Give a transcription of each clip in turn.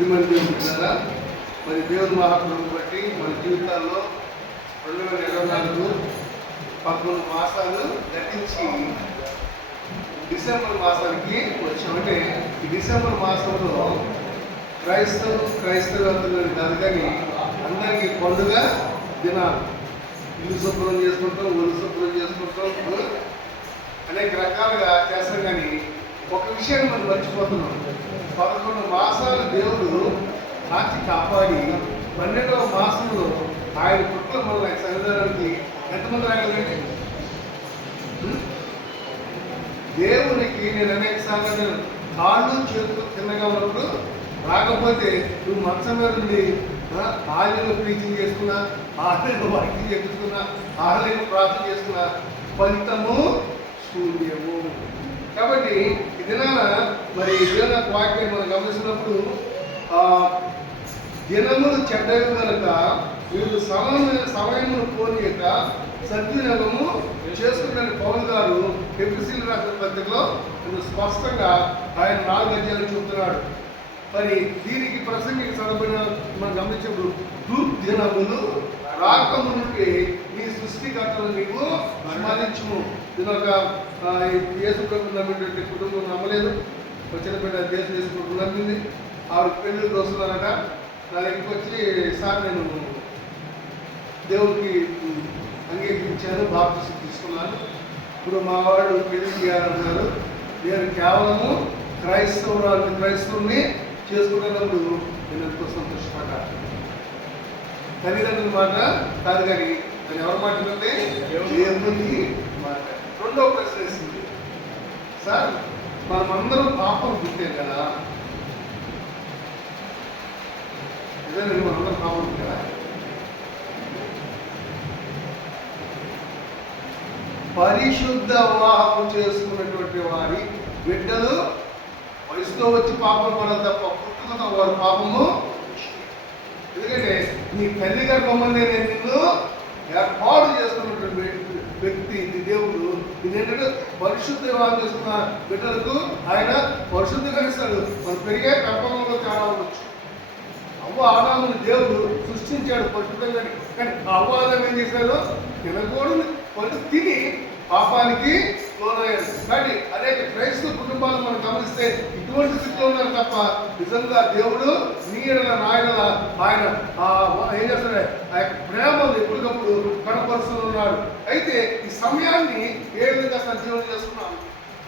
ప్రియమైన దేవుని బిడ్డలారా, మరి దేవుని మహాప్రభుని బట్టి మన జీవితాల్లో 2024 11 మాసాలు గతించి డిసెంబర్ మాసానికి వచ్చామంటే ఈ డిసెంబర్ మాసంలో క్రైస్తవులు కాదు కానీ అందరికీ పండుగ దినాలు. ఇల్లు శుభ్రం చేసుకుంటాం, ఒళ్ళు శుభ్రం చేసుకుంటాం, అనేక రకాలుగా చేస్తాం. కానీ ఒక విషయాన్ని మనం మర్చిపోతున్నాం. 11 మాసాలు దేవుడు కాచి కాపాడి 12వ మాసంలో ఆయన పుట్ల మనల్ని సన్నిధానానికి ఎంతమంది రాగలండి? దేవునికి నేను అనేక సార్లు నేను కాళ్ళు చేతులు తిన్నగా ఉన్నప్పుడు రాకపోతే నువ్వు మంచం మీద నుండి ఆలయంలో ప్రీచింగ్ చేసుకున్నా, ఆలయంలో వాక్యం చెప్పుకున్నా, ఆలయంలో ప్రార్థన చేసుకున్నా ఫలితము శూన్యము. కాబట్టి ఈ దినాన మరి దేవుని వాక్యాన్ని మనం గమనించినప్పుడు దినములు చెడ్డవి కనుక మీరు సమయమును పోనీయక సద్వినియోగము చేసుకున్న పౌలు గారు ఎఫెసీయులకు రాసిన పత్రికలో స్పష్టంగా ఆయన 4 అధ్యాయాలు చూపుతున్నాడు. మరి దీనికి ప్రసంగికి చదవబడిన మనం గమనించినప్పుడు దుర్దినములు రాకముందుకే నీ సృష్టికర్తలు నీవు స్మరించుము. దీనొక యేసు ప్రభు నమ్మినటువంటి కుటుంబం నమ్మలేదు. వచ్చిన బిడ్డ దేశం కుటుంబం నమ్మింది. ఆవిడ పెళ్ళిళ్ళు వస్తున్నారట. నా దగ్గరికి వచ్చి సార్ నేను దేవుడికి అంగీకరించాను, బాప్తిసం తీసుకున్నాను, ఇప్పుడు మా వాడు పెళ్లి చేయాలన్నారు. నేను కేవలము క్రైస్తవుని చేసుకున్నప్పుడు నేను ఎంతో సంతోషపడ్డాను. తల్లిదండ్రుల మాట కాదు కానీ నేను ఎవరి మాట కంటే దేవుని మాట. రెండో ప్రశ్న వేసింది, సార్ మనమందరం పాపం పుట్టాం కదా, నిజంగా మనందరం పాపం పుట్టారా? పరిశుద్ధ వివాహం చేసుకున్నటువంటి వారి బిడ్డలు వయసులో వచ్చి పాపం పడాలి తప్ప పుట్టుకున్న వారి పాపము. ఎందుకంటే నీ తల్లి గర్భమని నేను నిన్ను ఏర్పాటు చేసుకున్నటువంటి వ్యక్తి దేవుడు. ఇదేంటంటే పరిశుద్ధ వివాహం చేసుకున్న బిడ్డలకు ఆయన పరిశుద్ధిగా ఇస్తాడు. మనం పెరిగే పెంపకంలో చాలా ఉండొచ్చు. అవ్వ ఆదాముని దేవుడు సృష్టించాడు పరిశుద్ధంగా. కానీ అవ్వాదం ఏం చేశాడు? తినకూడదు పళ్ళు తిని పాపానికి లోనయ్యాడు. కానీ అనేక క్రైస్తవ కుటుంబాలను మనం గమనిస్తే ఇటువంటి స్థితిలో ఉన్నారు తప్ప నిజంగా దేవుడు నీ ఎడల నా ఎడల ఆయన ఏం చేస్తాడు? ఆ యొక్క ప్రేమను ఎప్పటికప్పుడు కనపరుస్తూ ఉన్నాడు. అయితే ఈ సమయాన్ని ఏ విధంగా సజీవం చేసుకున్నాం?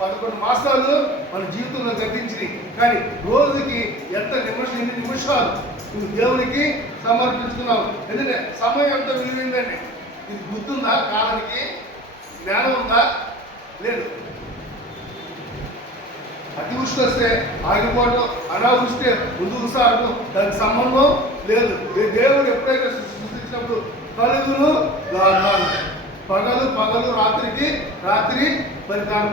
11 మాసాలు మన జీవితంలో గతించినాయి. కానీ రోజుకి ఎన్ని నిమిషాలు నువ్వు దేవునికి సమర్పించుకున్నావు? ఎందుకంటే సమయం ఎంత విలువైందండి. ఇది గుర్తుందా? కాలానికి జ్ఞానం ఉందా? లేదు. అతివృష్టి వస్తే ఆగిపోవడం, అనావృష్టి ముందుకు సాగడం, దానికి సంబంధం లేదు. దేవుడు ఎప్పుడైతే సృష్టించినప్పుడు కలుగును పగలు రాత్రి మరి దాని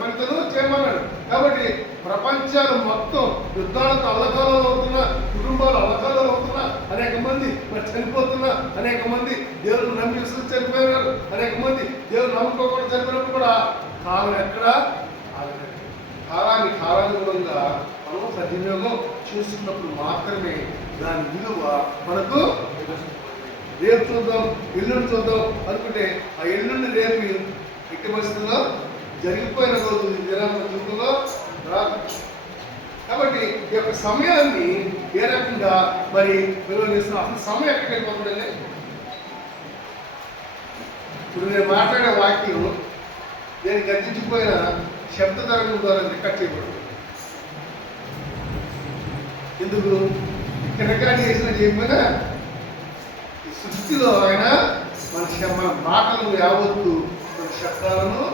ఫలితను చేయమన్నాడు. కాబట్టి ప్రపంచాలు మొత్తం యుద్ధాలతో అల్లకాలలో అవుతున్నా, కుటుంబాలు అల్లకాలలో అవుతున్నా, అనేక మంది మరి చనిపోతున్నా, అనేక మంది దేవుడు నమ్మి చనిపోయినారు, అనేక మంది దేవుడు నమ్ముకోకుండా చనిపోయినప్పుడు కూడా కాలం ఎక్కడా కాలానుగుణంగా మనం సద్వినియోగం చేసుకున్నప్పుడు మాత్రమే దాని విలువ మనకు. రేపు చూద్దాం, ఎల్లుండి చూద్దాం అనుకుంటే ఆ ఎల్లుండి రేపు ఎట్టి పరిస్థితుల్లో జరిగిపోయిన రోజు జీవితంలో రాదు. కాబట్టి ఈ యొక్క సమయాన్ని ఏ రకంగా మరి నిర్వహిస్తున్నాం? అసలు సమయం ఎక్కడికి వెళ్ళిపోతుందండి? ఇప్పుడు నేను మాట్లాడే వాక్యం నేను గతించిపోయిన శబ్ద తరంగం ద్వారా రికార్డ్ చేయబడుతుంది. ఎందుకు? ఇక్కడ రికార్డ్ చేసిన చేయకపోయినా ఈ సృష్టిలో ఆయన మన మాటలు యావత్తు మన శబ్దాలను.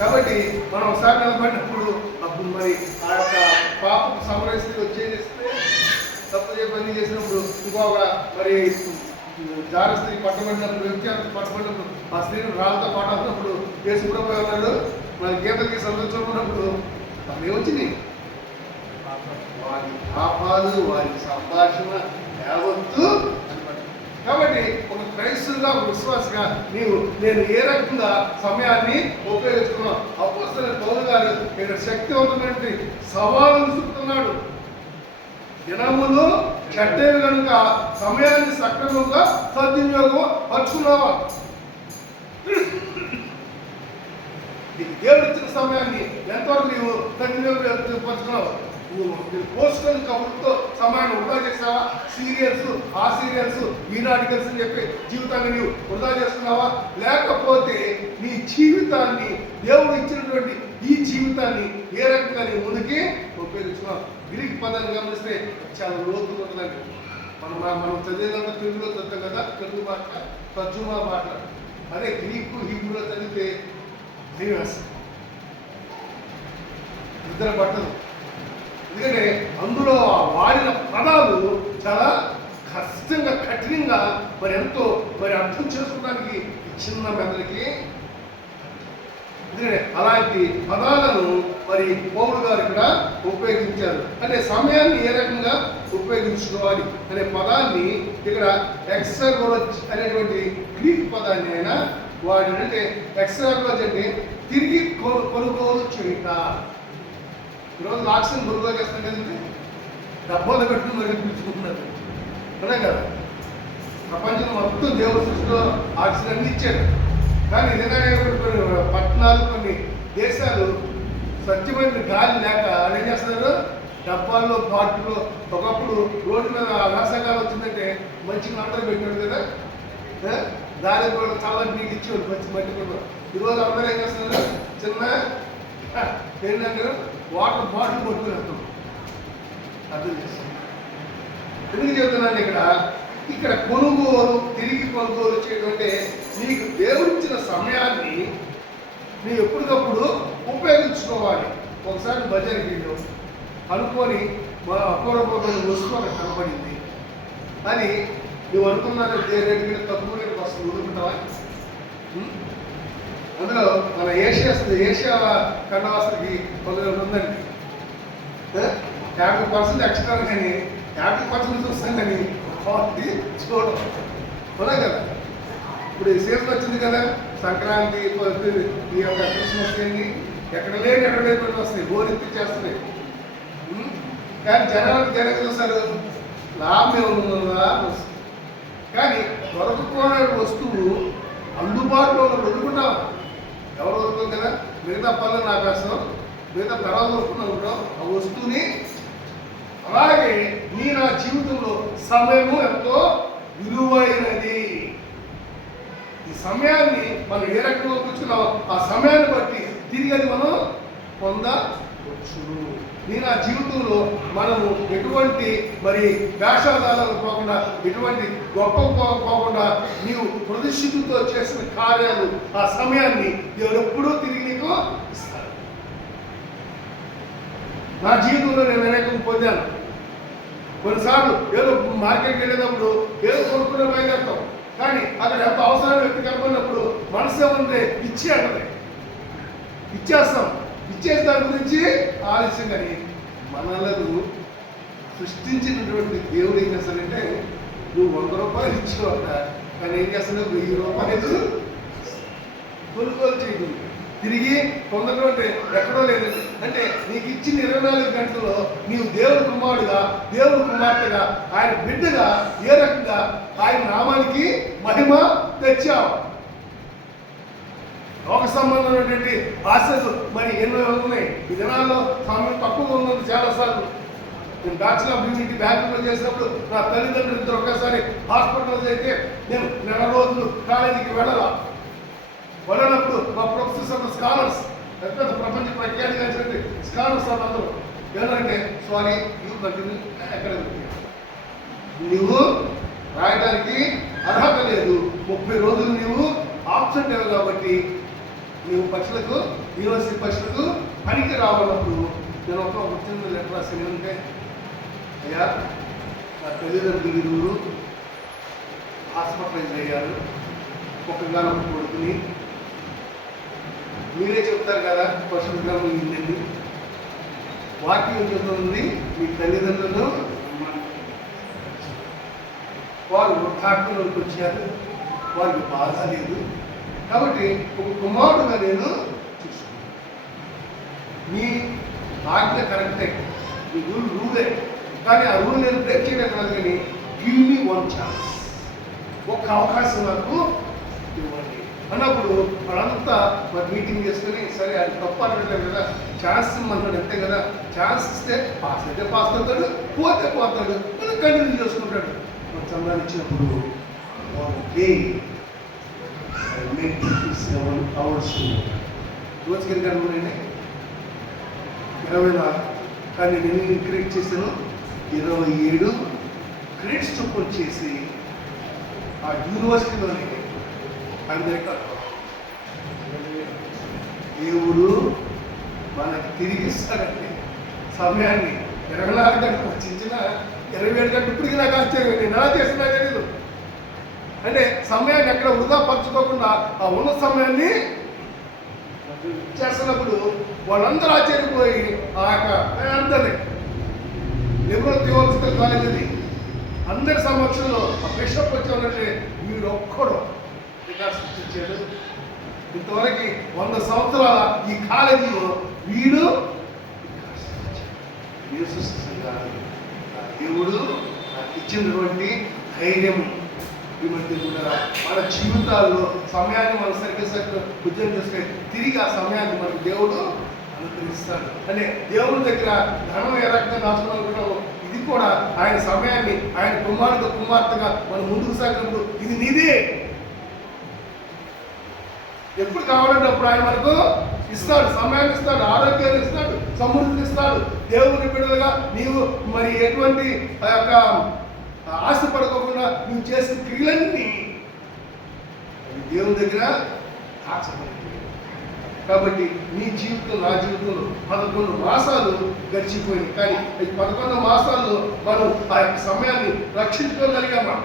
కాబట్టి మనం ఒకసారి నిలబడినప్పుడు అప్పుడు మరి ఆ యొక్క పాపకు సమరస్థితి వచ్చేస్తే తప్పు పని చేసినప్పుడు ఇంకొక మరి జార స్త్రీ పట్టబడినప్పుడు, వ్యక్తి పట్టబడినప్పుడు ఆ స్త్రీని రాళ్ళతో పట్టబడినప్పుడు యేసుప్రభు అన్నాడు మరి గీతకి సంతోషించినప్పుడు అవి వచ్చినాయి వారి పాపాలు, వారి సంభాషణ యావత్తు. కాబట్టి ఒక క్రైస్తవుగా, ఒక విశ్వాసగా నేను ఏ రకంగా సమయాన్ని ఉపయోగించుకున్నాను? అపోస్తలుడైన పౌలు గారు ఇక్కడ శక్తివంతమైన సవాలు విసురుతున్నాడు. దినములు చెడ్డవి కనుక సమయాన్ని సక్రమంగా సద్వినియోగం పరుచుకున్నావా? దేవుడు ఇచ్చిన సమయాన్ని ఎంతవరకు నీవు సద్వినియోగం పరుచుకున్నావు? పోస్టల్ కబుర్తో సమయాన్ని వృధా చేస్తావా? సీరియల్స్, ఆ సీరియల్స్, ఈనాటికల్స్ అని చెప్పి జీవితాన్ని నీవు వృధా చేస్తున్నావా? లేకపోతే నీ జీవితాన్ని, దేవుడు ఇచ్చినటువంటి ఈ జీవితాన్ని ఏ రకంగా నీ ముందుకి ఉపయోగించుకున్నావు? గ్రీక్ పదాన్ని గమనిస్తే చాలా లోతుగా ఉంటుందండి. మనం చదివేదంతా తెలుగులో చదువుతాం కదా, తెలుగు మాట తర్జుమా మాట. అదే గ్రీకు హీబ్రూలో చదివితే ఇద్దరు పట్టదు. ఎందుకంటే అందులో వాడిన పదాలు చాలా కష్టంగా, కఠినంగా, మరి ఎంతో మరి అర్థం చేసుకోవడానికి చిన్న మెదడుకి. ఎందుకంటే అలాంటి పదాలను మరి పౌలు గారు ఇక్కడ ఉపయోగించారు. అంటే సమయాన్ని ఏ రకంగా ఉపయోగించుకోవాలి అనే పదాన్ని ఇక్కడ ఎక్సర్గోలజ్ అనేటువంటి గ్రీక్ పదాన్ని ఆయన వాడిని. అంటే ఎక్సర్గోలజ్ అంటే తిరిగి కొనుగోలు చేయుట. ఈరోజు ఆక్సిజన్ కొనుగోలు చేస్తాం కదండి, డబ్బాలు పెట్టుకుని మరి పిలుచుకుంటున్నారు అదే కదా. ప్రపంచం మొత్తం దేవుడు సృష్టిలో ఆక్సిజన్ అన్ని ఇచ్చాడు. కానీ నిజంగానే కొన్ని పట్టణాలు, కొన్ని దేశాలు స్వచ్ఛమైన గాలి లేక ఏం చేస్తున్నారు? డబ్బాల్లో, బాటిల్లో. ఒకప్పుడు రోడ్డు మీద వేసవికాలం వచ్చిందంటే మంచిగా అందరూ పెట్టాడు కదా, దాని కూడా చల్లటి నీళ్ళు ఇచ్చేవాడు మంచి మట్టి కూడా. ఈరోజు అందరూ ఏం చేస్తున్నారు? చిన్న ఏంటంటే వాటర్ బాటిల్ కొట్టుకుని వెళ్తాం. అర్థం చేస్తాం. ఎందుకు చెబుతున్నాను ఇక్కడ కొనుగోలు, తిరిగి కొనుగోలు చేయడం అంటే నీకు దేవుడిచ్చిన సమయాన్ని నీవు ఎప్పటికప్పుడు ఉపయోగించుకోవాలి. ఒకసారి బజార్కి వెళ్ళావు అనుకొని మా అపూర్వమైన వస్తువు అక్కడ కనపడింది అని నువ్వు అనుకున్నాను, రేటు మీద తక్కువ రేటుకి వస్తుంది, వదులుకుంటావా? అందులో మన ఏషియా ఖండవాసులకి కొందరు ఉందండి, 50% ఎక్స్ట్రా కానీ 50% వస్తుంది కానీ చూడడం అవునా కదా. ఇప్పుడు ఈ సీజన్ వచ్చింది కదా, సంక్రాంతి, ఈ యొక్క క్రిస్మస్ అన్ని ఎక్కడ లేని వస్తాయి, గోరెత్తి చేస్తున్నాయి. కానీ జనాలకు చూస్తారు లాభం ఏముందా వస్తుంది. కానీ దొరకకుండా వస్తువు అందుబాటులో వదులుకుంటాం. ఎవరు వదులుకోం కదా, మిగతా పనులు నాపేస్తాం, మిగతా తర్వాత వదులుకున్నాం ఆ వస్తువుని. అలాగే నా జీవితంలో సమయము ఎంతో విలువైనది. ఈ సమయాన్ని మనం ఏ రకంగా కూర్చున్నామో ఆ సమయాన్ని బట్టి తిరిగి అది మనం పొందవచ్చు. నా జీవితంలో మనము ఎటువంటి మరి వేషాదాలకు పోకుండా, ఎటువంటి గొప్ప పోకుండా నీవు ప్రతిష్ఠితులతో చేసిన కార్యాలు, ఆ సమయాన్ని దేవుడు ఎప్పుడూ తిరిగి నీకు ఇస్తాడు. నా జీవితంలో నేను అనేకం పొందాను. కొన్నిసార్లు ఏదో మార్కెట్కి వెళ్ళేటప్పుడు ఏదో కొనుక్కునే బయలుదేరుతాం, కానీ అక్కడ ఎంత అవసరమైన వ్యక్తి కనుక్కున్నప్పుడు మనసు ఏమంటే ఇచ్చేస్తాం. ఇచ్చేసి దాని గురించి ఆలస్యం. కానీ మనలను సృష్టించినటువంటి దేవుడు ఏం చేస్తాడంటే, నువ్వు 100 రూపాయలు ఇచ్చేవాట, కానీ ఏం చేస్తాడు? 1000 రూపాయలు కొనుగోలు చేయదు. తిరిగి పొందడం అంటే ఎక్కడో లేదు. అంటే నీకు ఇచ్చిన 24 గంటల్లో నీవు దేవుడి కుమారుడుగా, దేవుడి కుమార్తెగా, ఆయన బిడ్డగా ఏ రకంగా ఆయన నామానికి మహిమ తెచ్చావు. లోక సంబంధమైనటువంటి ఆశలు మరి ఎన్నో ఉన్నాయి. ఈ దినాల్లో సమయం తక్కువగా ఉన్నది. చాలాసార్లు నేను బ్యాచులర్ ఆఫ్ డిగ్రీ బ్యాంకులో చేసినప్పుడు నా తల్లిదండ్రులు ఇద్దరు ఒకేసారి హాస్పిటల్ అయితే నేను 4 రోజులు కాలేజీకి వెళ్ళినప్పుడు మా ప్రొఫెసర్స్, స్కాలర్స్, పెద్ద ప్రపంచ ప్రఖ్యాతించినటువంటి స్కాలర్స్ అందరూ ఏంటంటే, సారీ యూ కంటిన్యూ, ఎక్కడ నువ్వు రాయడానికి అర్హత లేదు, 30 రోజులు నువ్వు ఆబ్సెంట్ అయ్యావు కాబట్టి నువ్వు పరీక్షలకు, యూనివర్సిటీ పరీక్షలకు పనికి రావాలన్నప్పుడు నేను ఒక చిన్న లెటర్ రాసి ఉంటే, అయ్యా నా తల్లిదండ్రులు ఇరువురు హాస్పిటలైజ్ అయ్యారు, ఒక్కగానో కొడుకుని, మీరే చెప్తారు కదా పశువు గ్రామం ఇందండి, వాక్యం చెప్తుంది మీ తల్లిదండ్రులు వారు వృద్ధాప్యంలోకి వచ్చారు, వారికి బాధ లేదు, కాబట్టి ఒక కుమారుడుగా నేను చూసుకున్నాను. మీ ఆజ్ఞ కరెక్టే, మీ రూలే, కానీ ఆ రూల్ నేను బ్రేక్ చేయడం కాదు, కానీ గివ్ మీ వన్ ఛాన్స్, ఒక్క అవకాశం నాకు ఇవ్వండి అన్నప్పుడు వాళ్ళంతా మరి మీటింగ్ చేసుకుని, సరే అది తప్ప అనట్లేదు కదా, ఛాన్స్ ఇవ్వమంటాడు అంతే కదా, ఛాన్స్ ఇస్తే పాస్ అయితే పాస్ అవుతాడు, పోతే పోతాడు, మళ్ళీ కంటిన్యూ చేసుకుంటాడు. మన చందాలు ఇచ్చినప్పుడు రోజుకి ఎన్ని గంటలు ఉన్నాయండి? 24. కానీ నేను క్రియేట్ చేశాను 27 క్రెడిట్స్ చొప్పున చేసి ఆ యూనివర్సిటీలోనే అందరికీ దేవుడు మనకి తిరిగి ఇస్తాడంటే సమయాన్ని 24 గంటలు వచ్చించిన 27 గంటలు. ఇప్పటికీ నాకు ఆశ్చర్యం, నేను ఎలా చేస్తున్నా తెలీదు. అంటే సమయాన్ని ఎక్కడ వృధా పరచుకోకుండా ఆ ఉన్న సమయాన్ని చేస్తున్నప్పుడు వాళ్ళందరూ ఆశ్చర్యపోయి ఆ యొక్క అందరి లిబరల్ థియాలజికల్ కాలేజ్ అది అందరి సమక్షంలో ఆ బిషప్ వచ్చాడంటే వీడు ఒక్కడు వికాసించాడు. ఇంతవరకు 100 సంవత్సరాల ఈ కాలేజీలో వీడు దేవుడు నాకు ఇచ్చినటువంటి ధైర్యం. ఈ మధ్య కూడా మన జీవితాల్లో సమయాన్ని మనం సరిగ్గా ఉద్యోగం చేస్తే తిరిగి ఆ సమయాన్ని మనకు దేవుడు అనుగ్రహిస్తాడు. అంటే దేవుడి దగ్గర ధనం ఏ రకంగా దాచుకోవాలనుకుంటామో ఇది కూడా ఆయన సమయాన్ని ఆయన కుమార్తెగా మనం ముందుకు సాగినప్పుడు ఇది నీదే, ఎప్పుడు కావాలంటే అప్పుడు ఆయన మనకు ఇస్తాడు, సమయాన్ని ఇస్తాడు, ఆరోగ్యాన్ని ఇస్తాడు, సమృద్ధిని ఇస్తాడు. దేవుని బిడ్డలుగా నీవు మరి ఎటువంటి ఆ యొక్క ఆశపడకోకుండా నువ్వు చేసిన క్రియలన్నీ దేవుని దగ్గర దాచబడి. కాబట్టి నీ జీవితం నా జీవితంలో 11 మాసాలు గడిచిపోయింది. కానీ ఈ 11 మాసాల్లో మనం ఆ యొక్క సమయాన్ని రక్షించుకోగలిగామా?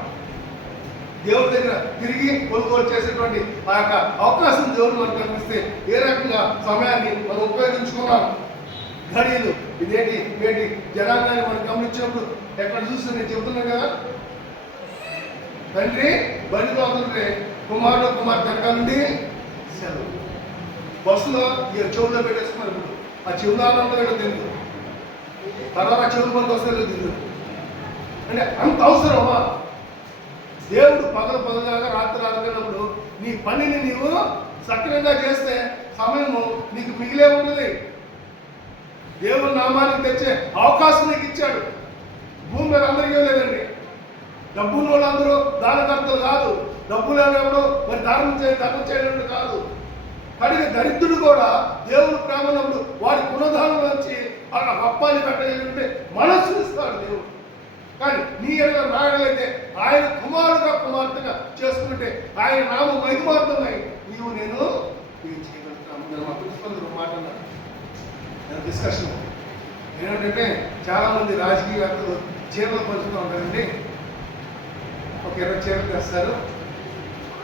దేవుడి దగ్గర తిరిగి కొనుగోలు చేసేటువంటి ఆ యొక్క అవకాశం దేవుడు మనకు కనిపిస్తే ఏ రకంగా సమయాన్ని మనం ఉపయోగించుకున్నాం? ఘడియలు ఇదేంటి ఏంటి జనాంగాన్ని మనం గమనించినప్పుడు ఎక్కడ చూస్తే నేను చెబుతున్నాను కదా, తండ్రి బండితో అవుతుంటే కుమార్తె వెనకాల నుండి సెలవు. బస్సులో చెవుల్లో పెట్టేసుకున్నారు. ఇప్పుడు ఆ చెవులు ఆనందంలో వెళ్ళి తెలియదు, తర్వాత చెవులు పనికి వస్తే తెలియదు. అంటే అంత అవసరమా? దేవుడు పగలగా రాత్రి రాగలిగినప్పుడు నీ పనిని నీవు సక్రమంగా చేస్తే సమయము నీకు మిగిలే ఉంటుంది. దేవుని నామానికి తెచ్చే అవకాశం నీకు ఇచ్చాడు. భూమి మీద అందరికీ లేదండి. డబ్బున్న వాళ్ళందరూ దానకర్తలు కాదు, డబ్బు లేనప్పుడు మరి ధర్మం చేయడం కాదు. కానీ దరిద్రుడు కూడా దేవుడు ప్రేమనప్పుడు వారి గుణధానం నుంచి అలా గొప్పని పెట్టగలిగితే మనస్సు ఇస్తాడు దేవుడు. కానీ నీ ఎడల నా ఎడలైతే ఆయన కుమార్తెగా చేసుకుంటే ఆయన నామ మహిమార్థమై నేను చేయగలుగుతాను. మా ప్రిన్సిపల్ మాట్లాడారు డిస్కషన్ ఏంటంటే చాలా మంది రాజకీయవేత్తలు చీరలు పంచుతూ ఉంటారండి. ఒక 20 చీరలు తెస్తారు.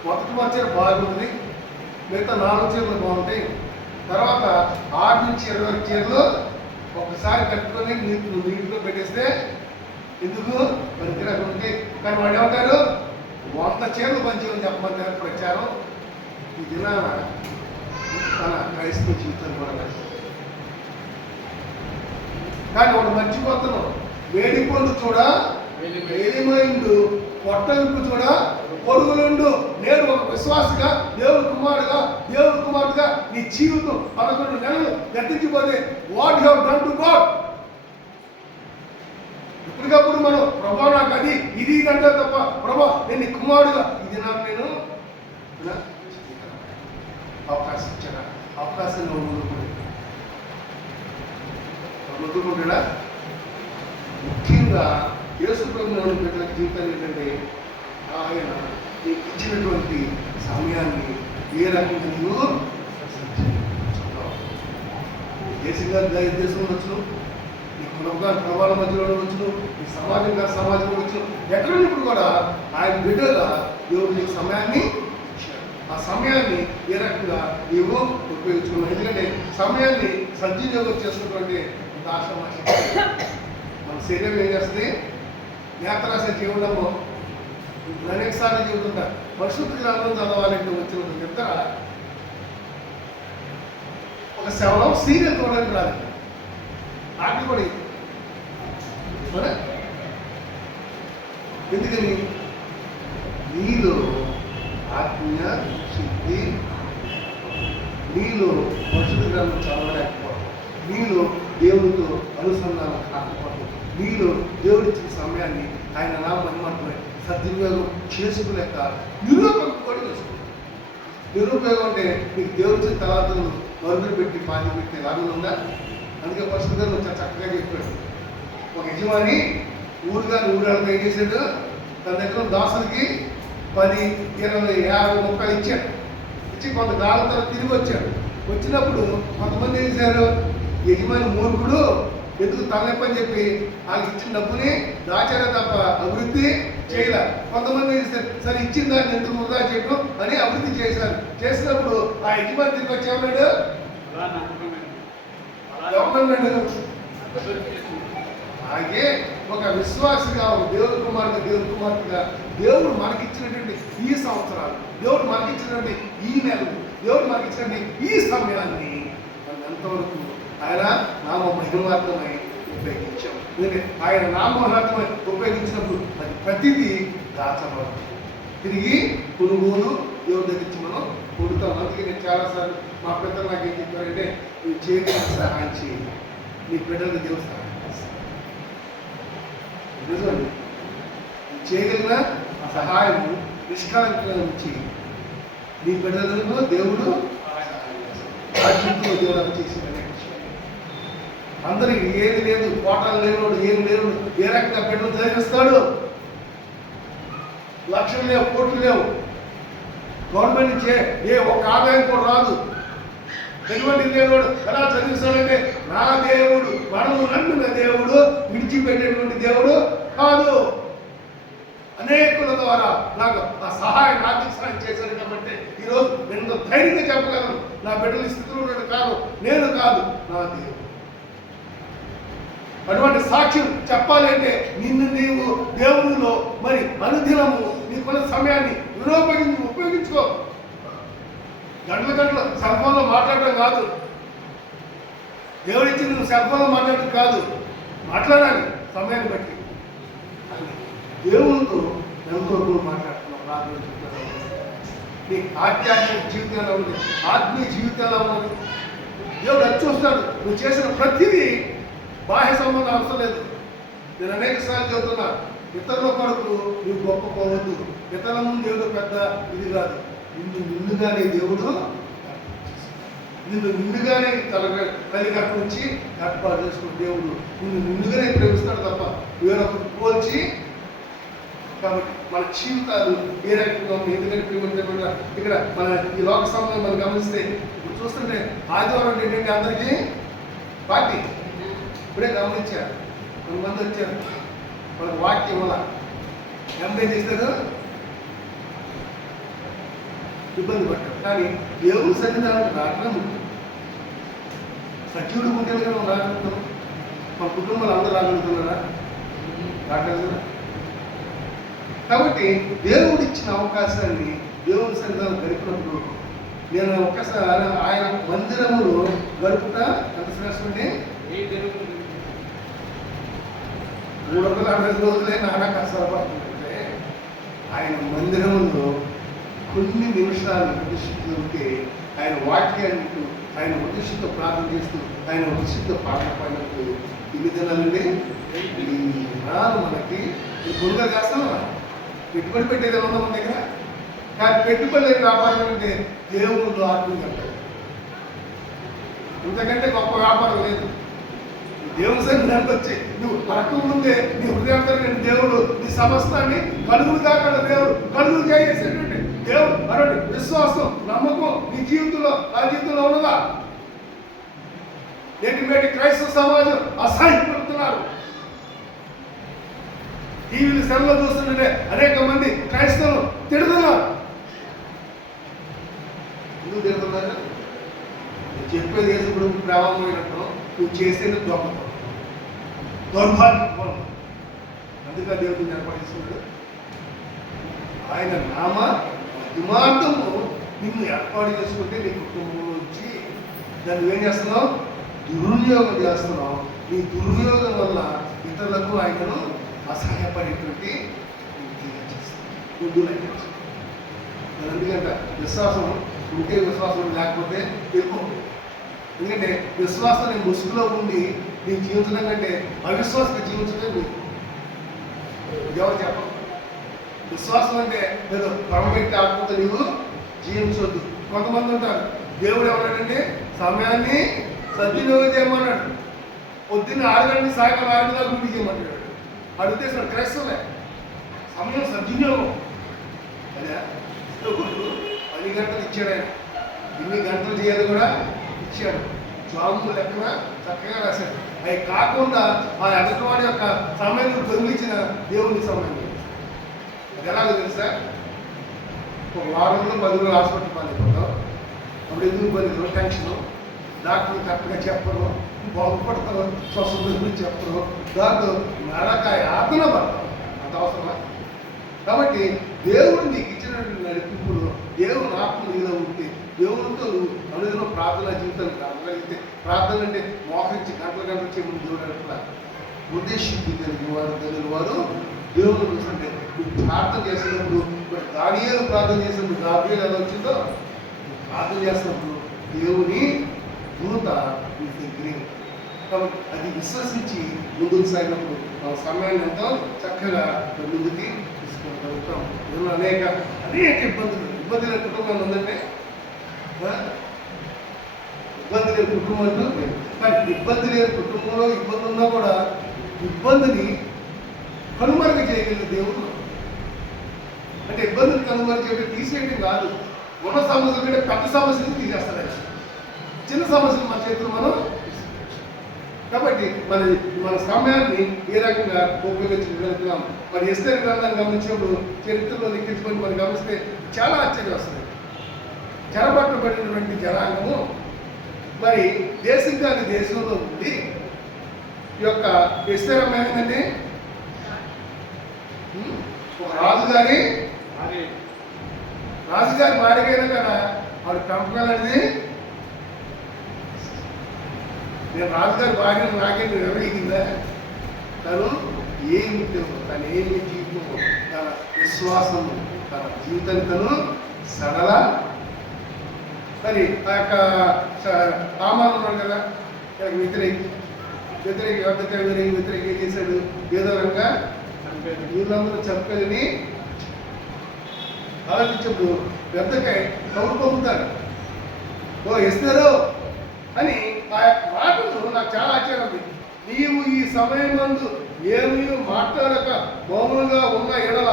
మొదటి చీర బాగుంది, మిగతా 4 చీరలు బాగుంటాయి. తర్వాత 6 నుంచి 20 చీరలు ఒకసారి కట్టుకొని నీటిలో పెట్టేస్తే ఎందుకు మరి అక్కడ ఉంటే. కానీ వాడు ఏమంటారు 100 చీరలు పంచాలని చెప్పమంటారు ప్రచారం. ఈ దినాన తన క్రైస్తవ జీవితాన్ని కూడా కానీ వాడు మర్చిపోతున్నాం. వేడి పండు చూడ వేలిమైండు, పొట్టవిప్పు చూడ పొరుగులుండు. నేను ఒక విశ్వాసగా దేవుని కుమారుడుగా నీ జీవితం 11 నెలలు గతించిపోతే what you have done to God. ఇప్పటికప్పుడు మనం ప్రభా నాకు అది ఇది అంటే తప్ప ప్రభా నేను నీ కుమారుడుగా ఇది నాకు నేను అవకాశం ఇచ్చాను. అవకాశంలో వదులుకుంటాడా? ముఖ్యంగా యేసు ప్రభువుని పెట్టిన జీవితాలు ఏంటంటే ఆయన నీకు ఇచ్చినటువంటి సమయాన్ని ఏ రకంగా నువ్వు దేశంగా దేశంలో వచ్చును, నీ కుటుంబ ప్రభావాల మధ్యలో వచ్చును, నీ సమాజంలో వచ్చును, ఎక్కడైనప్పుడు కూడా ఆయన బిడ్డగా దేవుడు నీకు సమయాన్ని ఇచ్చాడు. ఆ సమయాన్ని ఏ రకంగా నీవు ఉపయోగించుకున్నావు? ఎందుకంటే సమయాన్ని సద్వినియోగం చేసుకున్నటువంటి ఆశ్రమాషి మన శరీరం ఏం చేస్తుంది? నేత్రాశ జీవనము అనేక సార్లు చెబుతుంటా. పరిశుద్ధ గ్రంథం చదవాలంటే వచ్చిన నిద్ర ఒక 7 hours సీరియల్ చూడడానికి రాదు. ఆటలు కూడా అవునా? ఎందుకని? నీలో ఆత్మీయ శక్తి, నీలో పరిశుద్ధ గ్రంథం చదవలేకపోవడం, నీలో దేవుడితో అనుసంధానం కాకపోవడం, నీలో దేవుడిచ్చిన సమయాన్ని ఆయన నామహిమాత్మై సద్వినియోగం చేసుకోలేక నిరూపకం కూడా చేసుకుంటాం. నిరుపయోగం అంటే నీకు దేవుడి తలాంతులు మరుగులు పెట్టి పాతి పెట్టి లాభం ఉందా? అందుకే పరిశుద్ధ గ్రంథం చాలా చక్కగా చెప్పాడు. ఒక యజమాని ఊరుగాని ఊరాళ్ళకి ఏం చేశాడు? తన దగ్గర దాసులకి 10, 20, 50, 30 ఇచ్చాడు. ఇచ్చి కొంత కాలం తర్వాత తిరిగి వచ్చాడు. వచ్చినప్పుడు కొంతమంది ఏం చేశారు? యజమాని మూర్ఖుడు, ఎందుకు తలనొప్పని చెప్పి వాళ్ళకి ఇచ్చిన డబ్బుని దాచారే తప్ప అభివృద్ధి చేయలే. కొంతమంది ఏం చేశారు? సరే ఇచ్చిన దాన్ని ఎందుకు వృధా చేయడం అని అభివృద్ధి చేశారు. చేసినప్పుడు ఆ యజమాని తిరిగి వచ్చి ఏమన్నాడు? ఏమన్నాడు? అలాగే ఒక విశ్వాసిగా, ఒక దేవుడి కుమార్తెగా దేవుడు మనకిచ్చినటువంటి ఈ సంవత్సరాలు, దేవుడు మనకిచ్చినటువంటి ఈ నెలలు, దేవుడు మనకిచ్చినటువంటి ఈ సమయాన్ని మనం ఎంతవరకు ఆయన నామ మహిమార్థమై ఉపయోగించాం. ఎందుకంటే ఆయన నామ మహిమార్థమై ఉపయోగించినప్పుడు అది ప్రతిదీ దాచబడదు. తిరిగి కొనుగోలు దేవుడి దగ్గర నుంచి మనం కొడుతాం. అందుకే నేను చాలాసార్లు మా పెద్దలు నాకు ఏం చెప్పారంటే, నువ్వు చేయగలిగిన సహాయం చేయాలి, నీ బిడ్డలకు దేవుడు సహాయం చేస్తాడు. నిజమండి, చేయగలిగిన సహాయము నిష్కలంకంగా నుంచి నీ బిడ్డలకు దేవుడు రాజ్యంలో దేవుడు చేసిన అందరికి ఏది లేదు, కోటాలు లేనివాడు, ఏం లేవు, ఏ రకంగా బిడ్డలు చదివిస్తాడు? లక్షలు లేవు, కోట్లు లేవు, గవర్నమెంట్ నుంచే ఏ ఒక్క ఆదాయం కూడా రాదు. ఎటువంటి లేనివాడు ఎలా చదివిస్తాడంటే, నా దేవుడు, మనము నమ్మిన దేవుడు విడిచిపెట్టేటువంటి దేవుడు కాదు. అనేకుల ద్వారా నాకు ఆ సహాయం, ఆర్థిక సహాయం చేశాడు కాబట్టి ఈరోజు నేను ధైర్యంగా చెప్పగలను, నా బిడ్డలు స్థితిలో ఉన్నాడు కాదు, నేను కాదు, నా దేవుడు. అటువంటి సాక్ష్యం చెప్పాలంటే నిన్ను నీవు దేవునిలో మరి అనుదినము నీకున్న సమయాన్ని ఉపయోగించుకో. గంటల సెల్ ఫోన్లో మాట్లాడటం కాదు, దేవుడు ఇచ్చి నువ్వు సెల్ ఫోన్లో మాట్లాడటం కాదు, మాట్లాడాలి సమయాన్ని బట్టి. దేవునితో ఎంతో మాట్లాడుతున్నావు, ప్రార్థన చెప్తున్నావు. నీ ఆధ్యాత్మిక జీవితంలో ఉన్నది, ఆత్మీయ జీవితంలో ఉన్నది. దేవుడు అది చూస్తాడు. నువ్వు చేసిన ప్రతిదీ బాహ్య సంబంధం అవసరం లేదు. నేను అనేక సార్లు చెబుతున్నా, ఇతరుల కొరకు నువ్వు గొప్ప పోవద్దు, ఇతరుల ముందు దేవుడు పెద్ద ఇది కాదు. నిన్నుగానే దేవుడు నిన్నుగానే తల్లిగట్టు నుంచి ఏర్పాటు చేసుకున్న దేవుడు నిన్నుగానే ప్రేమిస్తాడు తప్ప వేరొకరు పోల్చి. కాబట్టి మన జీవితాలు ఏ రకంగా ఉన్నాయి? ఎందుకంటే ప్రేమ ఇక్కడ మన ఈ లోక సమయంలో మనం గమనిస్తే ఇప్పుడు చూస్తుంటే ఆదివారం ఏంటంటే అందరికీ పార్టీ. ఇప్పుడే గమనించారు, కొంతమంది వచ్చారు, వాళ్ళకి వాక్యం వల్ల ఎంపీ చేస్తారు, ఇబ్బంది పడ్డారు. కానీ దేవుడు సన్నిధానానికి రావడం ముఖ్యం. సజీవుడు ఉంటే మనం రాగలుగుతాం. మన కుటుంబాలు అందరూ రాగలుగుతున్నారా? రాగలుగుతారా? కాబట్టి దేవుడు ఇచ్చిన అవకాశాన్ని దేవుని సన్నిధానం గడిపినప్పుడు నేను ఒక్కసారి ఆయన మందిరములు గడుపుట ఎంత శ్రేష్టండి? 360 రోజులే నానా కష్టపడుతుంటే ఆయన మందిరంలో కొన్ని నిమిషాలు ప్రతిష్ఠితుంటే ఆయన వాక్యాన్ని ఆయన ఉద్దేశంతో ప్రార్థన చేస్తూ ఆయన ఉద్దేశంతో పాటలు పాడినట్టు ఇన్ని దినాలండి రాను మనకి గురుగా కాస్తామా? పెట్టుబడి పెట్టేది ఉందా మన దగ్గర? కానీ పెట్టుబడి వ్యాపారం అంటే దేవుడు ఆత్మీయ ఇంతకంటే గొప్ప వ్యాపారం లేదు. దేవుని సన్నిధానికి వచ్చి నువ్వు రకం ముందే నీ హృదయంతో నేను దేవుడు నీ సమస్తాన్ని కలుగులు కాక దేవుడు కలుగులు చేసేటువంటి దేవుడు అటువంటి విశ్వాసం, నమ్మకం నీ జీవితంలో ఆ జీవితంలో ఉన్నదా? నేటి క్రైస్తవ సమాజం అసహ్యపడుతున్నారు. టీవీలు సెల్లో చూస్తుంటే అనేక మంది క్రైస్తవులు తిడుతున్నారు. ఎందుకు తిడుతున్నారు? నువ్వు చెప్పేది యేసుడు ప్రేమమైనట్టు నువ్వు చేసేది దౌర్భాగ్యం. అందుకే దేవుడిని ఏర్పడిస్తున్నాడు. ఆయన నామ మహిమార్థము నిన్ను ఏర్పాటు చేసుకుంటే నీ కుటుంబంలో వచ్చి దాన్ని ఏం చేస్తున్నావు? దుర్వినియోగం చేస్తున్నావు. నీ దుర్వినియోగం వల్ల ఇతరులకు ఆయన ఆయనను అసహాయపడేటువంటి వ్యక్తిగా చేస్తాను. ముందులైనా ఎందుకంటే విశ్వాసం ఉంటే విశ్వాసం లేకపోతే ఎక్కువ. ఎందుకంటే విశ్వాసం నేను ముసుగులో ఉండి నేను జీవించడం కంటే అవిశ్వాసంగా జీవించడం నీకు ఎవరు చెప్పరు. విశ్వాసం అంటే ఏదో పరమపెట్టి ఆకపోతే నీవు జీవించవద్దు. కొంతమంది ఉంటారు, దేవుడు ఏమన్నాడంటే సమయాన్ని సద్వినియోగం చేయమన్నాడు. పొద్దున్న 6 గంటల సాయంకాలం 6 గంటల డ్యూటీ చేయమంటాడు. ఆ ఉద్దేశం క్రైస్తవులే. సమయం సద్వినియోగం అదే 10 గంటలు ఇచ్చాడు ఆయన. ఇన్ని గంటలు చేయాలి కూడా ఇచ్చాడు. జాబు లెక్కన చక్కగా రాశాడు. అవి కాకుండా ఆ ఎదుటివాడి యొక్క సమయం దొంగిలించిన దేవుని సమయం అది ఎలాగో తెలుసా? ఒక వారంలో 10 రోజులు హాస్పిటల్ పాలైపోతాం. అప్పుడు ఎందుకు పని టెన్షను, డాక్టర్లు కరెక్ట్గా చెప్పరు, బాగుపడతారు, స్వస్థత గురించి చెప్పరు, దాంతో నరక యాతన పడతాం. అంత అవసరమా? కాబట్టి దేవుడు నీకు ఇచ్చినటువంటి నడిపింపులు దేవుడు ఆత్మ నీలో ఉంటే దేవుడితో అనుదినం ప్రార్థన జీవితానికి రాగలిగితే, ప్రార్థన అంటే మోకరించి గంటలు చేయమని దేవుడు అంటున్నా. ఉద్దేశించి కలిగిన వారు దేవుడు చూసంటే నువ్వు ప్రార్థన చేసినప్పుడు, ఇప్పుడు దానియేలు ప్రార్థన చేసినప్పుడు గాబ్రియలు ఎలా వచ్చిందో ప్రార్థన చేసినప్పుడు దేవుని దూత నీ దగ్గరే. కాబట్టి అది విశ్వసించి ముందుకు సాగినప్పుడు మన సమయాన్ని ఎంతో చక్కగా ముందుకి తీసుకుంటాం. అనేక ఇబ్బంది లేని కుటుంబాలు ఉందంటే ఇబ్బంది లేని కుటుంబం అంటూ. కానీ ఇబ్బంది లేని కుటుంబంలో ఇబ్బంది ఉన్నా కూడా ఇబ్బందిని కనుమరుగు చేయగలిగిన దేవుడు. అంటే ఇబ్బందిని కనుమరుగు చేయడం తీసేయడం కాదు, ఉన్న సమస్యల కంటే పెద్ద సమస్యలు తీసేస్తాడు. చిన్న సమస్యలు మన చేతులు మనం. కాబట్టి మన సమయాన్ని ఏ రకంగా ఉపయోగించగలుగుతున్నాం. మరి ఎస్తేరు గ్రంథాన్ని గమనించినప్పుడు చరిత్రలో లిఖించుకొని మనం గమనిస్తే చాలా ఆశ్చర్యం వస్తుంది. చెరపట్టబడినటువంటి జనాంగము మరి దేశం కాని దేశంలో ఉండి ఈ యొక్క ఎస్తేరు ఏమైందండి, ఒక రాజుగారి భార్యకైనా కదా ఆవిడ పెంపకాలనేది. నేను రాజుగారి భార్యను నాకేం నిర్వహించిందా? తను ఏమి తెలుసు, తను ఏమి జీవితము, తన విశ్వాసము, తన జీవితాన్ని తను సడల. మరి ఆ యొక్క సామాను ఉన్నాడు కదా, వ్యతిరేకి ఏం చేశాడు? ఏదో రకంగా వీళ్ళందరూ చంపేదని ఆలోచించినప్పుడు పెద్దకాయ కౌరు పొందుతాడు. ఓ ఇస్తారు అని ఆ యొక్క మాటలు నాకు చాలా ఆశ్చర్యం ఉంది. నీవు ఈ సమయం నందు ఏమీ మాట్లాడక మౌనంగా ఉన్న ఎడల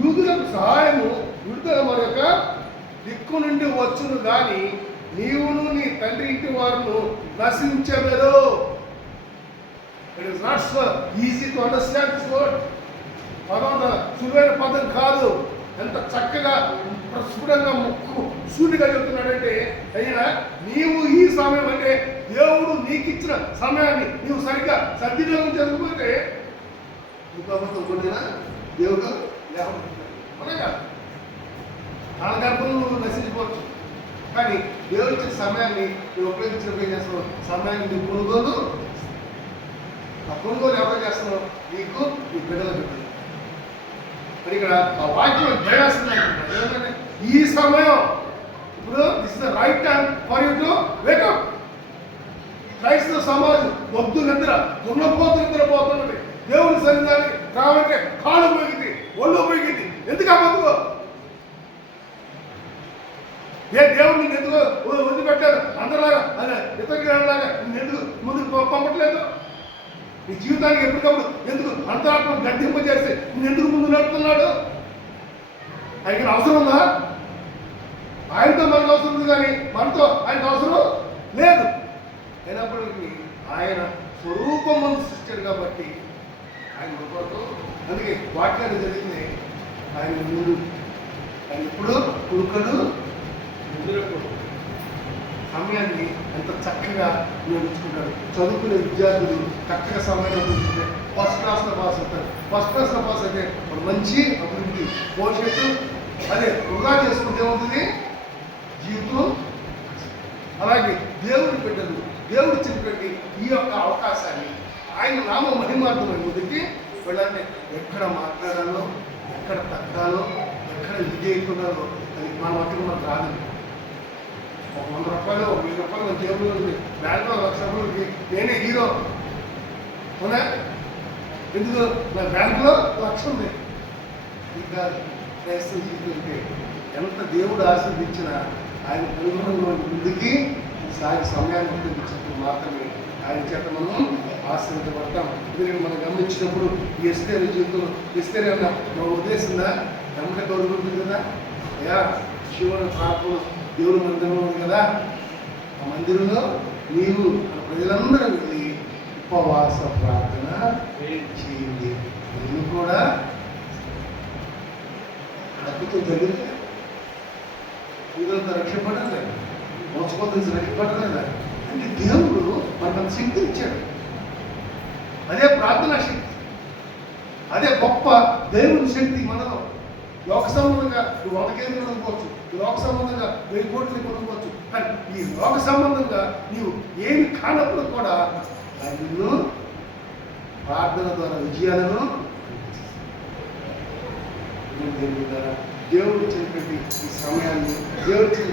యూదులకు సహాయము విడుదల మరొక దిక్కు నుండి వచ్చును కానీ నీవును నీ తండ్రి ఇంటి వారును నశించగలరు. It is not so easy to understand this word. పదం సులువైన పదం కాదు. ఎంత చక్కగా ప్రస్ఫుటంగా ముక్కు సూటిగా చెప్తున్నాడంటే, అయినా నీవు ఈ సమయం అంటే దేవుడు నీకు ఇచ్చిన సమయాన్ని నీవు సరిగ్గా సద్వినియోగం చేయకపోతే ఇంకొకటినా దేవుడు లేకపోతే తన గర్భంలో నువ్వు నశించుకోవచ్చు. కానీ దేవుడు ఇచ్చిన సమయాన్ని నువ్వు ఉపయోగించినప్పుడు ఏం చేస్తున్నావు? సమయాన్ని నువ్వు కొనుగోలు, ఆ కొనుగోలు ఎవరు చేస్తున్నావు? నీకు నీ బిడ్డలు పెట్టారు. మరి ఇక్కడ ఆ వాక్యం ఏమంటే ఈ సమయం ఇప్పుడు this is the right time for you to wake up. క్రైస్తవ సమాజం వద్దు నిద్ర, దున్నపోతు నిద్రపోతున్నది. దేవుని సన్నిధానికి రావంటే కాళ్ళు పోయింది, ఒళ్ళు పోయింది. ఎందుకు ఆ బతుకో? ఏ దేవుడు నిన్ను ఎందుకు వదిలిపెట్టారు? అందరిలాగా అదే ఇతరులాగా ఎందుకు ముందుకు పంపట్లేదు? నీ జీవితానికి ఎప్పటికప్పుడు ఎందుకు అంతరాత్మ గడ్డింపజేస్తే నేను ఎందుకు ముందు నడుపుతున్నాడు? ఆయనకి అవసరం ఉందా? ఆయనతో మనకు అవసరం ఉంది కానీ మనతో ఆయనకు అవసరం లేదు. అయినప్పటికీ ఆయన స్వరూపము సృష్టించాడు కాబట్టి ఆయన గొప్పతో. అందుకే వాక్యాన్ని జరిగింది. ఆయన ముందు ఆయన ఎప్పుడు కుడుకడు నిద్రపోడు. సమయాన్ని ఎంత చక్కగా నేర్చుకుంటారు. చదువుకునే విద్యార్థులు చక్కగా సమయాన్ని ఉంచుకుంటే ఫస్ట్ క్లాస్లో పాస్ అవుతారు. ఫస్ట్ క్లాస్లో పాస్ అయితే ఒక మంచి అభివృద్ధి భవిష్యత్తు. అదే వృధా చేసుకుంటే ఏమవుతుంది? జీవితం. అలాగే దేవుడి బిడ్డలు దేవుడు ఇచ్చినటువంటి ఈ యొక్క అవకాశాన్ని ఆయన నామ మహిమార్థమైన ముందుకి వెళ్ళాలంటే ఎక్కడ మాట్లాడాలో, ఎక్కడ తగ్గాలో, ఎక్కడ విజయకున్నాలో అది మన మట్టుకు మనకు రాదండి. ఒక 100 రూపాయలు, 1000 రూపాయలు మన జేబులో ఉంది, బ్యాంకులో 1,00,000 రూపాయలకి నేనే హీరో అవునా? ఎందుకు నా బ్యాంకులో 1,00,000 ఉంది. ఇంకా క్రైస్తవ జీవితంటే ఎంత దేవుడు ఆశీర్వదించినా ఆయన అనుగుణంగా ముందుకి సాగి సమయాన్ని ఉపయోగించినప్పుడు మాత్రమే ఆయన చేత మనం ఆశీర్వదించబడతాం. ఎందుకంటే మనం గమనించినప్పుడు ఈ ఎస్తేరు జీవితంలో ఎస్తేరు అన్న మన ఉద్దేశంగా వెంట గౌరవం కదా, అయ్యా శివుని ప్రార్థన దేవుని మందిరం ఉంది కదా, ఆ మందిరంలో నీవు ప్రజలందరూ వెళ్ళి ఉపవాస ప్రార్థన చేయండి. నేను కూడా అద్భుతం జరిగితే ఇదంతా రక్షపడలే, మోసపోతుంది రక్షపడలేదా అంటే దేవుడు మనకు శక్తి ఇచ్చాడు. అదే ప్రార్థనా శక్తి, అదే గొప్ప దేవుని శక్తి మనలో. లోక సంబంధంగా నువ్వు 100 కేజీలు కొనుక్కోవచ్చు, లోక సంబంధంగా 1000 కోట్లు కొనుక్కోవచ్చు, కానీ ఈ లోక సంబంధంగా నీవు ఏమి కానప్పుడు కూడా నిన్ను ప్రార్థన ద్వారా విజయాలను దేవుడు ఇచ్చినటువంటి ఈ సమయాన్ని దేవుడు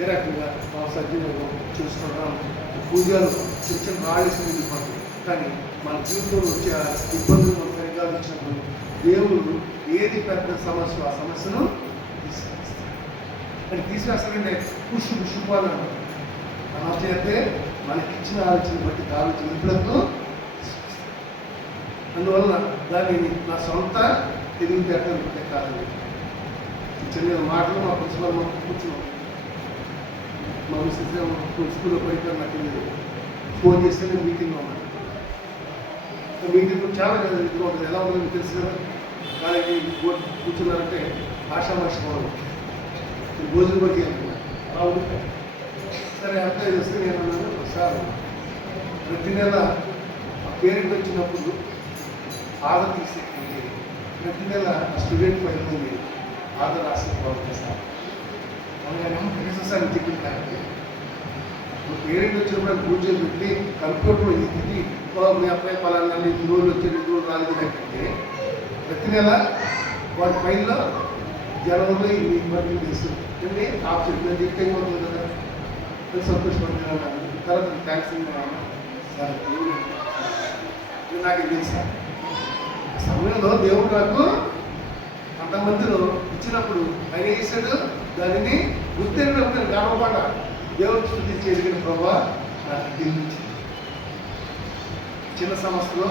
ఏ రకంగా సద్వినియోగం చూసుకుంటాం. పూజలు చిన్న చిన్న రాళ్ళేసి పడుతుంది, కానీ మన జీవితంలో వచ్చే ఇబ్బందులు మనం సరిగ్గా వచ్చినప్పుడు దేవుడు ఏది పెద్ద సమస్య ఆ సమస్యను తీసుకొస్తాడు. కానీ తీసుకొస్తాడంటే పుష్పాలు అలా చేస్తే మనకిచ్చిన ఆలోచన బట్టి ఆలోచన ఎప్పుడూ. అందువలన దాన్ని నా సొంత తెలివితేటలు కాదండి. చిన్న మాటలు మా ప్రిన్సిపల్ మాకు కూర్చున్నాం, మా స్కూల్లో పైకి నాకు తెలియదు, ఫోన్ చేస్తే నేను మీటింగ్లో ఉన్నాను. మీటింగ్ చాలా ఇదిగా ఉంటుంది, ఎలా ఉంటుందో తెలుసు కదా. కానీ కూర్చున్నారంటే ఆషామాషి పోవడం, భోజనం బట్టి అనుకున్నాను అలా ఉంటుంది. సరే అంతా ఇది వస్తే నేను అన్నాను, సార్ ప్రతి నెల ఆ పేరెంట్ వచ్చినప్పుడు ఆధార్ తీసే ప్రతి నెల స్టూడెంట్ ఫైల్ ఉంది ఆధార్ రాసేది సార్ అలాగే సార్ చెప్పింది. కాబట్టి పేరెంట్ వచ్చినప్పుడు అది పూజలు పెట్టి కంప్యూటర్లో ఇది మీ అబ్బాయి పలానా 2 రోజులు వచ్చి 2 రోజులు రాలేదు అంటే ప్రతి నెల వాడి ఫైల్లో జనంలో ఈ ఇబ్బంది చేస్తుంది ఆఫ్ చెప్పిన చెప్తే ఏమవుతుంది కదా, సంతోషపడుతున్నాను. తర్వాత థ్యాంక్స్ సార్ నాకు తెలుసు సార్ సమయంలో దేవుడు నాకు అంతమందిలో ఇచ్చినప్పుడు ఆయన చేశాడు, దానిని గుర్తెరిగినప్పుడు గర్వపడ దేవుడు స్థుతి చేయగలిగిన ప్రభావ నాకు దిల్లించింది. చిన్న సమస్యలో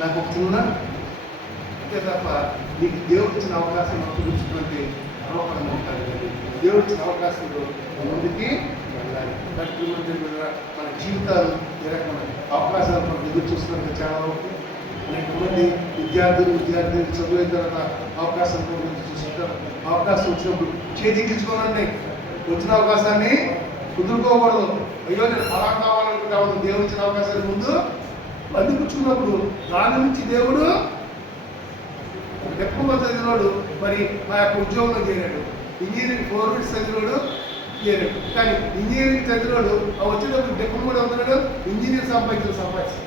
నాకు ఒక చిన్న అంతే తప్ప నీకు దేవుడు ఇచ్చిన అవకాశం గురించినటువంటి గర్వపడని ఉంటారు. కానీ దేవుడు ఇచ్చిన అవకాశంలో ముందుకి వెళ్ళాలి. మన జీవితాలు ఏ రకమైన అవకాశాలు మనం ఎదురు చూస్తున్నట్టు చాలా వరకు అనేక మంది విద్యార్థులు చదివిన తర్వాత అవకాశం చూస్తుంటారు. అవకాశం వచ్చినప్పుడు చేజిక్కించుకోవాలండి, వచ్చిన అవకాశాన్ని కుదురుకోకూడదు. అయ్యో నేను అలా కావాలనుకుంటాను, దేవుడు ఇచ్చిన అవకాశాన్ని ముందు అందిపుచ్చుకున్నప్పుడు దాని నుంచి దేవుడు ఎక్కువ చదివినోడు మరి ఆ యొక్క ఉద్యోగంలో చేరాడు, ఇంజనీరింగ్ 4 years చదివినోడు చేరాడు. కానీ ఇంజనీరింగ్ చదివినోడు ఆ వచ్చేటప్పుడు డెప్పు కూడా అవుతున్నాడు, ఇంజనీర్ సంపాదించాడు.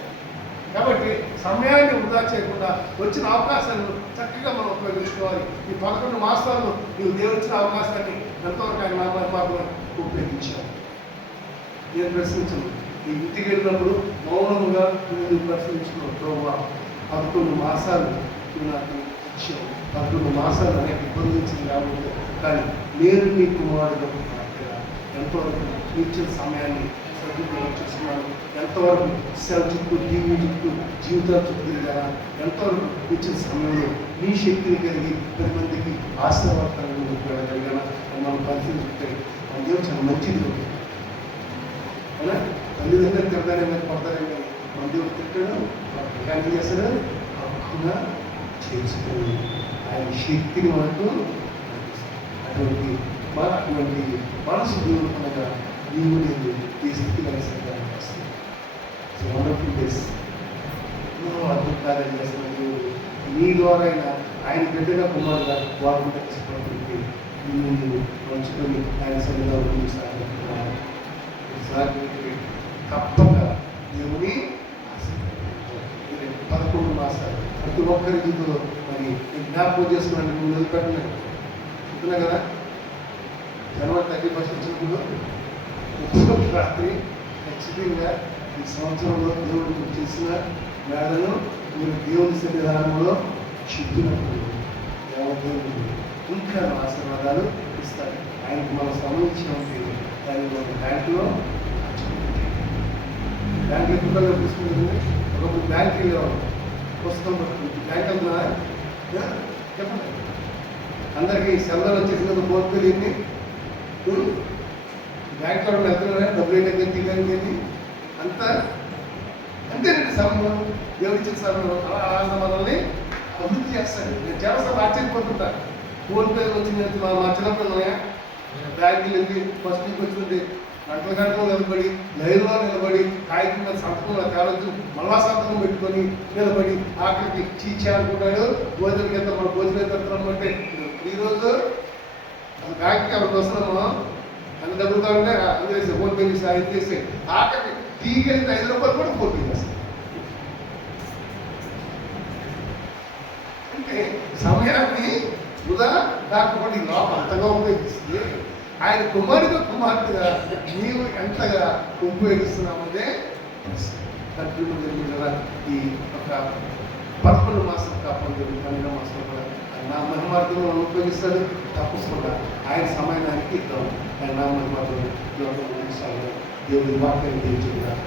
కాబట్టి సమయాన్ని వృధా చేయకుండా వచ్చిన అవకాశాలను చక్కగా మనం ఉపయోగించుకోవాలి. ఈ 11 మాసాల్లో నీవు దేవుడిచ్చిన అవకాశాన్ని ఎంతవరకు ఆయన నామాత్మ ఉపయోగించావు. నేను ప్రశ్నించను, నీ ఇంటికి వెళ్ళినప్పుడు మౌనముగా నువ్వు ప్రశ్నించుకున్నావు, ప్రభావ 11 మాసాలు నువ్వు నాకు ఇచ్చావు, 11 మాసాలు అనేక ఇబ్బందించింది కాబట్టి, కానీ నేను నీ కుమారుడు ఎంతవరకు ఇచ్చిన సమయాన్ని సద్వినియోగం చేసుకున్నాను, ఎంతవరకు సెల చుట్టూ టీవీ చుట్టూ జీవితాల చుట్టూ తిరిగారా, ఎంతవరకు ఇచ్చిన సమయంలో నీ శక్తిని కలిగి 10 మందికి ఆశీర్వాదాలను వెళ్ళగలిగాను మనం పరిశీలిస్తే మన దేవుడు చాలా మంచిది. అవునా, తల్లిదండ్రులు తిరగానే కానీ పడతారే కానీ మన దేవుడు తిట్టాడు, కానీ చేస్తాడు హక్కుగా చేసుకుని ఆయన శక్తిని మనకు అటువంటి మనసు దేవుడు అనగా నీవు నేను ఈ స్థితి కలిసి వండర్ఫుల్ డేస్ ఎన్నో అద్భుతాలు చేస్తున్న దేవుడు నీ ద్వారా ఆయన బిడ్డగా కుమారుగా వాడుకుంటే కష్టపడుతుంటే నేను పంచుకొని ఆయన సన్నిధానం సాగుతున్నాను. తప్పక దేవుని ప్రతి ఒక్కరి జీవితంలో మరి జ్ఞాపకం చేసుకున్నాను నువ్వు వదిలిపెట్టలేదు చెప్తున్నా కదా. జనవరి 31 వచ్చినప్పుడు రాత్రి ఖచ్చితంగా ఈ సంవత్సరంలో దేవుడు చేసిన వేళను మీరు దేవుని సన్నిధానంలో చెప్తున్నప్పుడు దేవుడు ఇంకా ఆశీర్వాదాలు ఇస్తాడు. ఆయనకు మనం సంబంధించినటువంటి దాన్ని ఒక బ్యాంకులో బ్యాంకులో కుటుంబంలో తీసుకుంటుంది. ఒకప్పుడు బ్యాంక్ వెళ్ళేవాడు పుస్తకం పట్టుకుంటుంది. బ్యాంక్ వెళ్తున్నా చెప్పండి అందరికీ సెలవులు వచ్చేసిన కోర్టులు ఎన్ని బ్యాంక్ కూడా వెళ్తున్నారా డబ్బులు ఏంటంటే తీయడానికి అంతా అంతేనండి. సమయం దేవుడిచ్చిన సమయం అలా మనల్ని అభివృద్ధి చేస్తాడు. నేను చాలాసార్లు ఆశ్చర్యపోతుంటాను. ఫోన్ పేలు వచ్చింది మా చిన్నప్పుడు బ్యాంకులు వెళ్ళి ఫస్ట్ వీక్ వచ్చింది గంటలు నిలబడి లైన్లో నిలబడి కాగితం మీద సంతకం తేవచ్చు మళ్ళా సంతకం పెట్టుకొని నిలబడి ఆఖరికి చీచా అనుకుంటాడు. భోజనం కింద మన భోజనం పెడతామంటే ఈరోజు బ్యాంక్కి ఎవరికి వస్తున్నామో అన్ని డబ్బులు కావాలంటే అందజేస్తే ఫోన్ పే చేసి ఆయన చేస్తే ఆఖరికి టీకెళ్ళి 5 రూపాయలు కూడా ఫోన్ పే చేస్తాం. అంటే సమయాన్ని వృధా కాకపోతే లోపల అంతగా ఉపయోగిస్తుంది. ఆయన కుమార్తెగా నీవు ఎంతగా ఉపయోగిస్తున్నామంటే ఈ ఒక 11 మాసం కాకపోతే 12 మాసం కూడా ఆయన నా మహిమార్గంలో మనం ఉపయోగిస్తాడు. తప్పకుండా ఆయన సమయానికి ఇద్దాం. ఆయన నా మహిమార్గంలో దేవుడి వాక్యాన్ని తెలియజేయాలి.